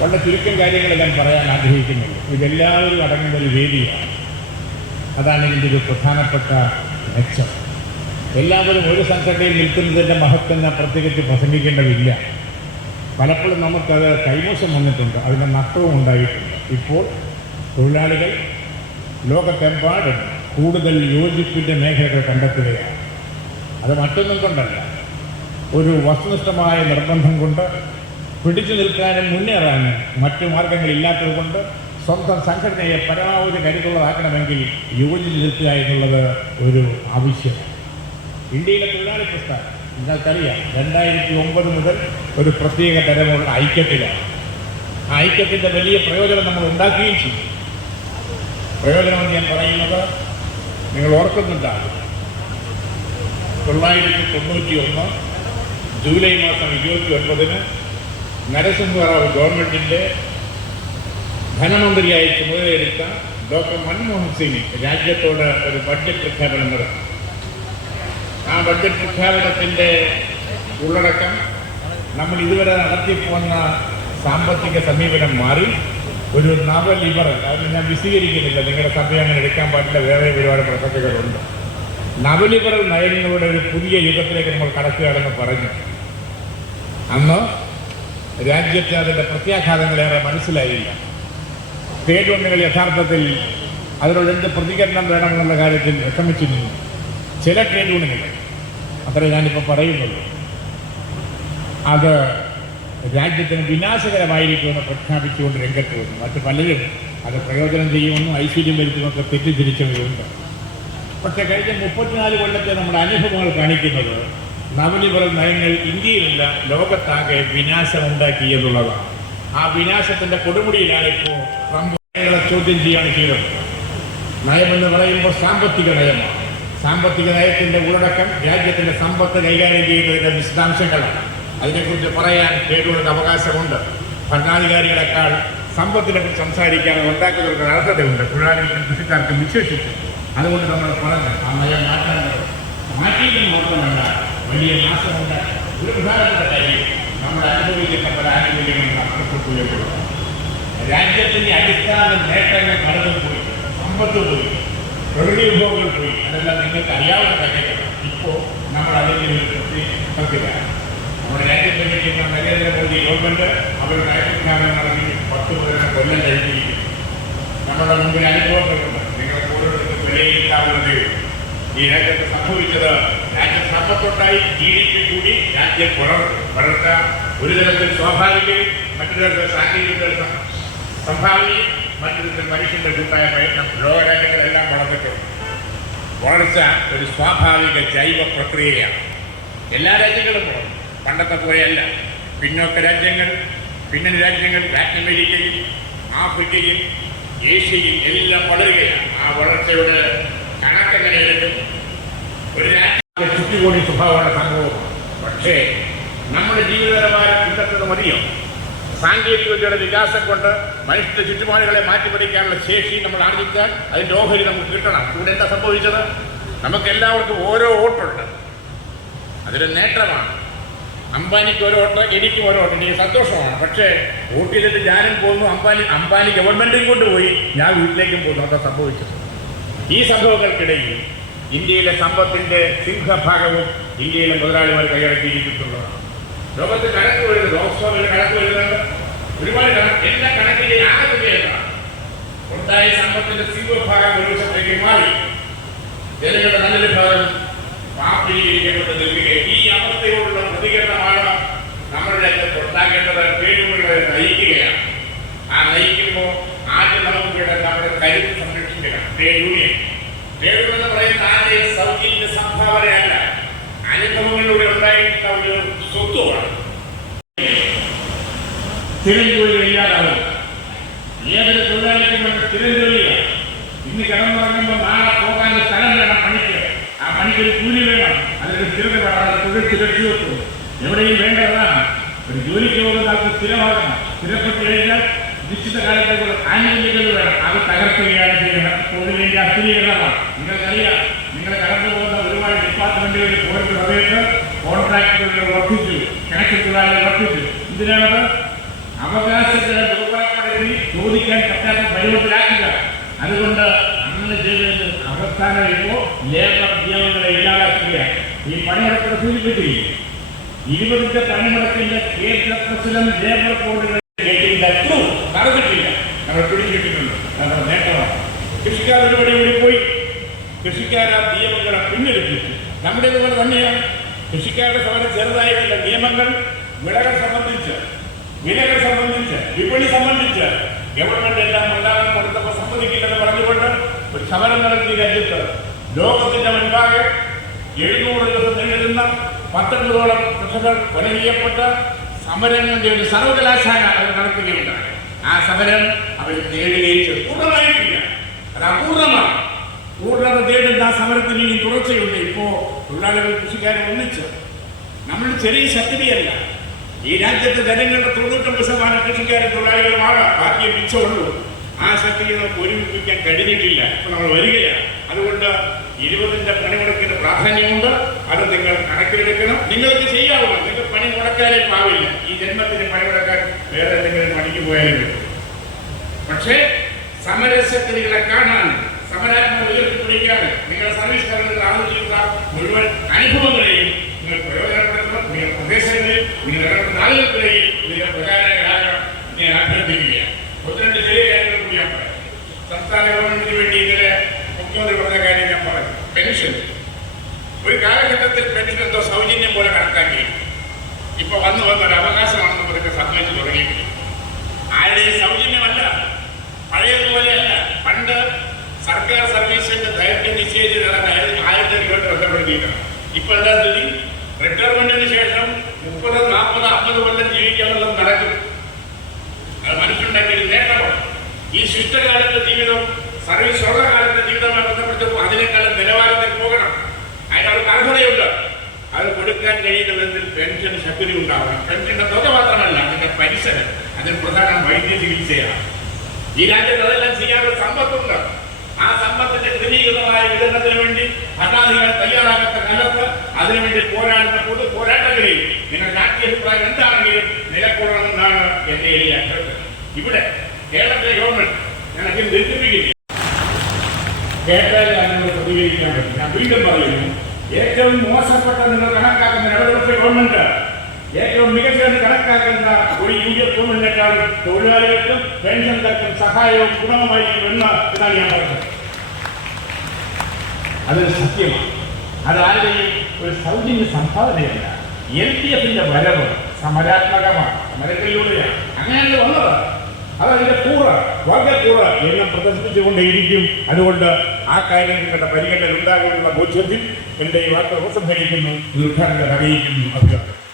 വളരെ ചുരുക്കം കാര്യങ്ങൾ ഞാൻ പറയാൻ ആഗ്രഹിക്കുന്നുണ്ട് ഇതെല്ലാവരും അടങ്ങുന്ന ഒരു വേദിയാണ്. അതാണ് ഇതിന്റെ ഒരു പ്രധാനപ്പെട്ട മെച്ചം എല്ലാവരും ഒരു സംഘടനയിൽ നിൽക്കുന്നതിന്റെ മഹത്വം ഞാൻ പ്രത്യേകിച്ച് പ്രസംഗിക്കേണ്ടതില്ല. പലപ്പോഴും നമുക്കത് കൈമോശം വന്നിട്ടുണ്ട്. അതിന്റെ നഷ്ടവും ഉണ്ടായിട്ടുണ്ട്. ഇപ്പോൾ തൊഴിലാളികൾ ലോകത്തെമ്പാടും കൂടുതൽ യോജിപ്പിന്റെ മേഖലകൾ കണ്ടെത്തുകയാണ്. അത് മറ്റൊന്നും കൊണ്ടല്ല. ഒരു വസ്തുനിഷ്ഠമായ നിർബന്ധം കൊണ്ട് പിടിച്ചു നിൽക്കാനും മുന്നേറാനും മറ്റു മാർഗങ്ങളില്ലാത്തത് കൊണ്ട് സ്വന്തം സംഘടനയെ പരമാവധി കരുതുള്ളതാക്കണമെങ്കിൽ യോജിച്ച് നിൽക്കുക എന്നുള്ളത് ഒരു ആവശ്യമാണ്. ഇന്ത്യയിലെ തൊഴിലാളി പ്രസ്ഥാനം നിങ്ങൾക്കറിയാം രണ്ടായിരത്തി ഒമ്പത് മുതൽ ഒരു പ്രത്യേക തരമുള്ള ഐക്യത്തിലാണ്. ആ ഐക്യത്തിന്റെ വലിയ പ്രയോജനം നമ്മൾ ഉണ്ടാക്കുകയും ചെയ്യും. പ്രയോജനം ഞാൻ പറയുന്നത് നിങ്ങൾ ഓർക്കുന്നുണ്ടാകും തൊള്ളായിരത്തി തൊണ്ണൂറ്റി ഒന്ന് ജൂലൈ മാസം ഇരുപത്തി ഒൻപതിന് നരസിംഹറാവു ഗവൺമെന്റിന്റെ ധനമന്ത്രിയായി ചുമതലയെടുത്ത ഡോക്ടർ മൻമോഹൻ സിംഗ് രാജ്യത്തോട് ഒരു ബഡ്ജറ്റ് പ്രഖ്യാപനം നടത്തി. ആ ബഡ്ജറ്റ് പ്രഖ്യാപനത്തിന്റെ ഉള്ളടക്കം നമ്മൾ ഇതുവരെ നടത്തി പോന്ന സാമ്പത്തിക സമീപനം മാറി. ഒരു നവ ലിബർ അത് ഞാൻ വിശദീകരിക്കുന്നില്ല നിങ്ങളുടെ സഭ അങ്ങനെ എടുക്കാൻ പാടില്ല വേറെ ഒരുപാട് പ്രസക്തികളുണ്ട് നവലിബറൽ നയങ്ങളുടെ ഒരു പുതിയ യുഗത്തിലേക്ക് നമ്മൾ കടക്കുകയാണെന്ന് പറഞ്ഞു. അന്ന് രാജ്യത്തെ അതിന്റെ പ്രത്യാഘാതങ്ങളേറെ മനസ്സിലായില്ല. സ്റ്റേറ്റ് യഥാർത്ഥത്തിൽ അതിനോട് എന്ത് പ്രതികരണം വേണമെന്നുള്ള കാര്യത്തിൽ വിഷമിച്ചു നിന്നു ചില ട്രേഡ് യൂണിയനുകൾ അത്രേ ഞാനിപ്പോൾ പറയുന്നുള്ളൂ. അത് രാജ്യത്തിന് വിനാശകരമായിരിക്കുമെന്ന് പ്രഖ്യാപിച്ചുകൊണ്ട് രംഗത്ത് വന്നു. മറ്റ് പലരും അത് പ്രയോജനം ചെയ്യുമെന്നും ഐശ്വര്യം വരുത്തുമെന്നൊക്കെ തെറ്റിദ്ധരിച്ചവരുണ്ട്. പക്ഷേ കഴിഞ്ഞ മുപ്പത്തിനാല് കൊല്ലത്തെ നമ്മുടെ അനുഭവങ്ങൾ കാണിക്കുന്നത് നവലിബറൽ നയങ്ങൾ ഇന്ത്യയിലല്ല ലോകത്താകെ വിനാശമുണ്ടാക്കി എന്നുള്ളതാണ്. ആ വിനാശത്തിന്റെ കൊടുമുടിയിലാണ് ഇപ്പോൾ ട്രംപ് ചോദ്യം ചെയ്യാൻ ചെയ്തത് നയമെന്ന് പറയുമ്പോൾ സാമ്പത്തിക നയമാണ്. സാമ്പത്തിക നയത്തിന്റെ ഉള്ളടക്കം രാജ്യത്തിന്റെ സമ്പത്ത് കൈകാര്യം ചെയ്യുന്നതിന്റെ വിശദാംശങ്ങളാണ്. അതിനെക്കുറിച്ച് പറയാൻ ട്രേഡുകളുടെ അവകാശമുണ്ട്. ഭരണാധികാരികളെക്കാൾ സമ്പത്തിനെ കുറിച്ച് സംസാരിക്കാൻ ഉണ്ടാക്കുന്നവർക്ക് അർഹതയുണ്ട്. തൊഴിലാളികൾക്കും കൃഷിക്കാർക്കും വിശേഷിച്ചു അതുകൊണ്ട് നമ്മൾ പറഞ്ഞു ആ നയം മാറ്റാൻ മാറ്റിയിട്ടും മാത്രമല്ല വലിയ നാശമുണ്ട് ഒരു പ്രധാനപ്പെട്ട കാര്യം നമ്മൾ അനുഭവിക്കപ്പെട്ട ആനുകൂല്യങ്ങൾ ആനുകൂല്യങ്ങളും നഷ്ടപ്പെട്ടു എന്നുള്ളതാണ് രാജ്യത്തിന്റെ അടിസ്ഥാന നേട്ടങ്ങൾ കടന്നു പോയി. സമ്പത്ത് പോയി. പ്രകൃതി വിഭവങ്ങൾ പോയി. അതെല്ലാം നിങ്ങൾക്ക് അറിയാവുന്ന കാര്യങ്ങളാണ് ഇപ്പോൾ നമ്മൾ അതിന്റെ ഒരു പ്രത്യേകതയാണ് നമ്മുടെ രാജ്യത്തെ ഭരിക്കുന്ന നരേന്ദ്രമോദി ഗവൺമെന്റ് അവരുടെ നയപ്രഖ്യാപനം നടത്തി പത്ത് പതിനെട്ട് കൊല്ലം കഴിഞ്ഞിരിക്കുന്നു. നമ്മുടെ മുമ്പിൽ അനുഭവങ്ങളുണ്ട്. നിങ്ങളെ ഓരോരുത്തർക്കും വിലയിരുത്താവുന്നതേ ഈ രാജ്യത്ത് സംഭവിച്ചത് രാജ്യം സമ്പത്തുണ്ടായി ജി കൂടി രാജ്യം വളർത്താൻ ഒരു തരത്തിൽ സ്വാഭാവികവും മറ്റൊരു തരത്തിൽ സാങ്കേതിക സംഭാവനയും മറ്റൊരു തരത്തിൽ മനുഷ്യന്റെ കൂട്ടായ പ്രയത്നം ലോകരാജ്യങ്ങളെല്ലാം വളർന്നിട്ടുണ്ട്. വളർച്ച ഒരു സ്വാഭാവിക ജൈവ പ്രക്രിയയാണ്. എല്ലാ രാജ്യങ്ങളും വളർന്നു. പണ്ടത്തെ പോലെയല്ല. പിന്നോക്ക രാജ്യങ്ങൾ പിന്നണി രാജ്യങ്ങൾ ലാറ്റിൻ അമേരിക്കയും ആഫ്രിക്കയും ഏഷ്യയും എല്ലാം വളരുകയാണ്. ആ വളർച്ചയുടെ കണക്കെങ്ങനെ എടുക്കും? ഒരു രാജ്യത്തെ ചുറ്റുകൂടി സ്വഭാവമുള്ള സംഭവം പക്ഷേ നമ്മുടെ ജീവിത നിലവാരം മതിയോ? സാങ്കേതിക വിദ്യയുടെ വികാസം കൊണ്ട് മനുഷ്യന്റെ ചുറ്റുപാടുകളെ മാറ്റിപ്പിടിക്കാനുള്ള ശേഷി നമ്മൾ ആർജിക്കാൻ അതിന്റെ ഓഹരി നമുക്ക് കിട്ടണം. ഇവിടെ എന്താ സംഭവിച്ചത്? നമുക്ക് എല്ലാവർക്കും ഓരോ വോട്ടുണ്ട്. അതൊരു നേട്ടമാണ്. അംബാനിക്ക് ഒരു വോട്ട് എനിക്കും ഒരു വോട്ട്. എനിക്ക് സന്തോഷമാണ്. പക്ഷേ വോട്ട് ചെയ്തിട്ട് ഞാനും പോകുന്നു. അംബാനി അംബാനി ഗവൺമെന്റും കൊണ്ടുപോയി. ഞാൻ വീട്ടിലേക്കും പോകുന്നു. അതാ സംഭവിച്ചത്. ഈ സംഭവങ്ങൾക്കിടയിൽ ഇന്ത്യയിലെ സമ്പത്തിന്റെ സിംഹഭാഗവും ഇന്ത്യയിലെ മുതലാളിമാർ കൈയടക്കിയിരിക്കുന്നുള്ളതാണ് ലോകത്ത് കണക്ക് വരുന്നത് ലോക്സഭയിൽ കണക്ക് വരുന്നത് ഒരുപാട് കണക്ക് എല്ലാ കണക്കിന്റെ ആകത്തുകയല്ല ഉണ്ടായ സമ്പത്തിന്റെ സിംഹഭാഗം ഒരു വർഷത്തേക്ക് മാറി. ജനങ്ങളുടെ നല്ലൊരു ഭാഗം പാപ്പിരിക്കപ്പെട്ട് നിൽക്കുകയും ഈ അവസ്ഥയോടുള്ള പ്രതികരണമാണ് നമ്മുടെ രാജ്യത്ത് ഉണ്ടാക്കേണ്ടത് പേരുകളെ നയിക്കുകയാണ് ആ നയിക്കുമ്പോൾ ആദ്യം നമുക്ക് ഇവിടെ നമ്മുടെ കരുത്ത് സംരക്ഷിക്കണം ട്രേഡ് യൂണിയൻ ട്രേഡ് യൂണിയൻ എന്ന് പറയുന്ന ആരെയും സൗജന്യ സംഭാവനയല്ല ഉണ്ടായിട്ടുള്ള ഒരു സ്വത്വമാണ് സ്ഥിരം ജോലികൾ ഇല്ലാതാവും ഏതൊരു തൊഴിലാളിക്കും വേണ്ട സ്ഥിരം ജോലിയാണ് ഇന്ന് കിടന്നുറങ്ങുമ്പോൾ നാളെ പോകാൻ സ്ഥലം വേണം പണിക്ക്. ആ പണിക്ക് ഒരു കൂലി വേണം. അതിനൊരു സ്ഥിരത വേണം. തൊഴിൽ സുരക്ഷിതത്വം എവിടെയും വേണ്ടതാണ്. ഒരു ജോലിക്ക് പോകുന്ന ആൾക്ക് സ്ഥിരമാകണം. സ്ഥിരപ്പെട്ട് കഴിഞ്ഞാൽ നിശ്ചിത കാലത്തേക്കുള്ള ആനുകൂല്യങ്ങൾ വേണം. അത് തകർക്കുകയാണ് ചെയ്യുന്നത് തൊഴിലിന്റെ അസ്ഥിരീകരണമാണ്. നിങ്ങൾക്കറിയാം. നിങ്ങൾ കടന്നു പോകുന്ന ഒരുപാട് ഡിപ്പാർട്ട്മെന്റുകളിൽ പോയിട്ട് സമയത്ത് കോൺട്രാക്ടുകൾ വർദ്ധിച്ചു. കണക്ഷൻ തൊഴിലാളികൾ വർദ്ധിച്ചു. എന്തിനാണത്? അവകാശത്തിന് ദുർബലപ്പെടുത്തി ചോദിക്കാൻ പറ്റാത്ത പരിവത്തിലാക്കുക അതുകൊണ്ട് അങ്ങനെ ചെയ്തതിന് അവസാനം ഇപ്പോൾ ലേബർ നിയമങ്ങളെ ഇല്ലാതാക്കുകയാണ് ഈ പണിമുടക്കിനെ സൂചിപ്പിച്ചിരിക്കും ഇരുപതിന്റെ പണിമുടക്കിന്റെ കേന്ദ്ര പ്രസിഡന്റ് ലേബർ കോഡുകൾ നടന്നിട്ടില്ല നമ്മൾ പിടിച്ചിട്ടിട്ടുണ്ട് നമ്മുടെ നേട്ടമാണ്. കൃഷിക്കാർ ഒരുപടി കൂടി പോയി. കൃഷിക്കാർ ആ നിയമങ്ങളെ പിന്നിലെത്തിച്ചു. നമ്മുടെ ഇതുപോലെ തന്നെയാണ്. കൃഷിക്കാരുടെ സമരം ചെറുതായിട്ടില്ല. നിയമങ്ങൾ വിളകൾ സംബന്ധിച്ച് വിലകൾ സംബന്ധിച്ച് വിപണി സംബന്ധിച്ച് ഗവൺമെന്റ് എല്ലാം ഉണ്ടാകാൻ കൊടുത്തപ്പോൾ സമ്മതിക്കില്ലെന്ന് പറഞ്ഞുകൊണ്ട് ഒരു സമരം നടത്തി രാജ്യത്ത് ലോകത്തിന്റെ മുൻപാകെ എഴുന്നൂറ് ദിവസം നീണ്ടുന്ന പത്തൊൻപതോളം കൃഷികൾ കൊല സമരങ്ങളുടെ ഒരു സർവകലാശാല അവർ നടത്തുകയുണ്ടായി. ആ സമരം അവർ നേടുകയും ചെയ്തു. പൂർണമായിട്ടില്ല. അത് അപൂർണമാണ്. തേടേണ്ട ആ സമരത്തിന് ഇനി തുടർച്ചയുണ്ട്. ഇപ്പോ തൊഴിലാളികൾ കൃഷിക്കാരെ ഒന്നിച്ച്. നമ്മൾ ചെറിയ ശക്തിയല്ല. ഈ രാജ്യത്തെ ജനങ്ങളുടെ തൊണ്ണൂറ്റൊമ്പത് ശതമാനം കൃഷിക്കാരും തൊഴിലാളികളുമാകാം ബാക്കിയെ മിച്ചമുള്ളൂ ആ ശക്തിയെ നമുക്ക് ഒരുമിപ്പിക്കാൻ കഴിഞ്ഞിട്ടില്ല. ഇപ്പൊ നമ്മൾ വരികയാണ്. അതുകൊണ്ട് ഇരുപതിന്റെ പണിമുടക്കിന്റെ പ്രാധാന്യമുണ്ട്. അത് നിങ്ങൾ കണക്കിലെടുക്കണം. നിങ്ങൾക്ക് ചെയ്യാവുന്ന നിങ്ങൾ പണി മുടക്കാനേ പാവില്ല ഈ ജന്മത്തിന് പണി മുടക്കാൻ വേറെ എന്തെങ്കിലും പണിക്ക് പോയാലും പക്ഷേ സമരശക്തികളെ കാണാൻ സമരാത്മക ഉയർത്തിപ്പിടിക്കാൻ നിങ്ങളുടെ സർവീസ് കർമ്മത്തിൽ ആലോചിക്കുന്ന മുഴുവൻ അനുഭവങ്ങളെയും നിങ്ങൾ പ്രയോജനപ്പെടുത്തണം. നിങ്ങളുടെ പ്രദേശങ്ങളിൽ നിങ്ങളുടെ ഇടപെടുന്ന ആളുകൾക്കിടയിൽ നിങ്ങൾ പ്രചാരകരാകണം ഞാൻ അഭ്യർത്ഥിക്കുകയാണ്. ഒന്ന് ചെറിയ കാര്യങ്ങൾ കൂടി ഞാൻ സംസ്ഥാന ഗവൺമെന്റിന് വേണ്ടി ഇന്നലെ മുഖ്യമന്ത്രി പറഞ്ഞ കാര്യം പെൻഷൻ. ഒരു കാലഘട്ടത്തിൽ പെൻഷൻ എന്തോ സൗജന്യം പോലെ കണക്കാക്കി ഇപ്പൊ വന്നു വന്ന ഒരു അവകാശമാണെന്ന് പറഞ്ഞ് സമ്മതിച്ചു തുടങ്ങിയിട്ടുണ്ട് ആരുടെയും ദൈർഘ്യം നിശ്ചയിച്ചിട്ടാണ് ആയിരത്തി രൂപ ബന്ധപ്പെടുത്തിയിട്ടാണ് ഇപ്പൊ എന്താ സ്ഥിതി റിട്ടയർമെന്റിന് ശേഷം മുപ്പത് നാൽപ്പത് അമ്പത് കൊല്ലം ജീവിക്കാനുള്ളത് നടക്കും. അത് മനുഷ്യണ്ടാക്കിയ ഒരു നേട്ടമാണ് ഈ ശിഷ്ടകാലത്തെ ജീവിതം സർവീസ് ഉള്ള കാലത്തെ ജീവിതവുമായി ബന്ധപ്പെട്ടപ്പോൾ അതിനേക്കാളും നിലവാരത്തിൽ പോകണം. അതിന് അവർക്ക് അർഹതയുണ്ട്. അത് കൊടുക്കാൻ കഴിയുന്നതിൽ പെൻഷൻ ശക്തി ഉണ്ടാവണം. പെൻഷന്റെ തുക മാത്രമല്ല അതിന്റെ പരിസരം അതിന് പ്രധാന വൈദ്യ ചികിത്സയാണ് ഈ രാജ്യത്ത് അതെല്ലാം ചെയ്യാനുള്ള സമ്പത്തുണ്ട്. ആ സമ്പത്തിന്റെ ക്രമീകൃതമായ വിതരണത്തിന് വേണ്ടി ഭരണാധികാരി തയ്യാറാകാത്ത കാലത്ത് അതിനുവേണ്ടി പോരാടുന്ന പൊതു പോരാട്ടങ്ങളിൽ നിങ്ങൾ രാഷ്ട്രീയ അഭിപ്രായം എന്താണെങ്കിലും നിലക്കൊള്ളണമെന്നാണ് എന്റെ എളിയ അഭ്യർത്ഥന. ഇവിടെ കേരളത്തിലെ ഗവൺമെന്റ് ഞാൻ അതിൽ ദീർഘിപ്പിക്കില്ല. കേട്ടാൽ അതിനോട് പ്രതികരിക്കാൻ പറ്റും. ഞാൻ വീണ്ടും പറയുന്നു ഏറ്റവും മോശപ്പെട്ട നിങ്ങൾ കണക്കാക്കുന്ന ഇടതുപക്ഷ ഗവൺമെന്റ് ഏറ്റവും മികച്ചതെന്ന് കണക്കാക്കുന്ന ഒരു യു ഡി ഗവൺമെന്റിനേക്കാൾ തൊഴിലാളികൾക്കും പെൻഷൻകാർക്കും സഹായവും ഗുണവുമായിരിക്കും എന്ന് ഇതാണ് ഞാൻ പറഞ്ഞത് അതൊരു സത്യമാണ്. അതാരുടെയും ഒരു സൗജന്യ സംഭാവനയല്ല. എൽ ഡി എഫിന്റെ വരവ് സമരാത്മകമാണ് സമരങ്ങളിലൂടെയാണ്. അങ്ങനെയല്ല വന്നത്? അതതിന്റെ കൂറ വർഗക്കൂറ എല്ലാം പ്രദർശിപ്പിച്ചുകൊണ്ടേയിരിക്കും. അതുകൊണ്ട് ആ കാര്യങ്ങൾ കണ്ട പരിഗണന ഉണ്ടാകുമെന്നുള്ള ബോധ്യത്തിൽ എന്റെ ഈ വാർത്ത ഉപസംഹരിക്കുന്നു. ഉദ്ഘാടനം അറിയിക്കുന്നു അഭിപ്രായം